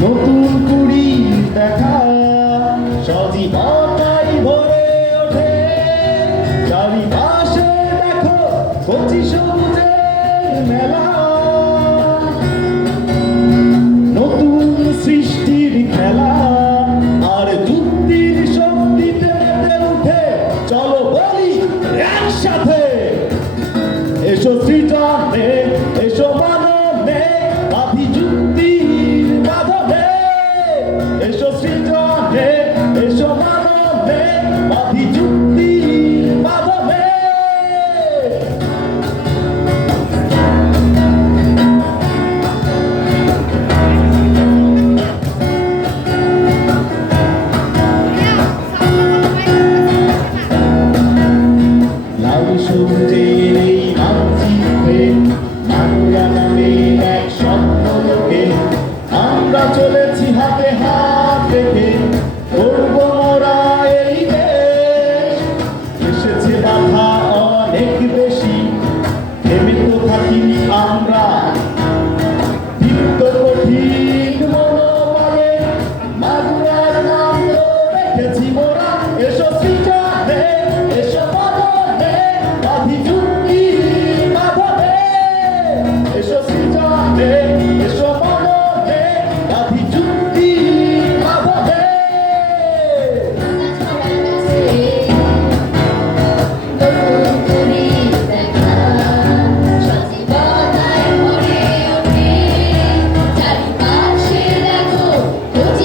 নতুন কুড়ি দেখা। সজীবতাই ভরে ওঠে। চারিপাশে দেখো কচি মেলা। নতুন সৃষ্টির খেলা, আর যুক্তির উঠে। চলো বলি একসাথে। Shabbat. এসেছে বাধা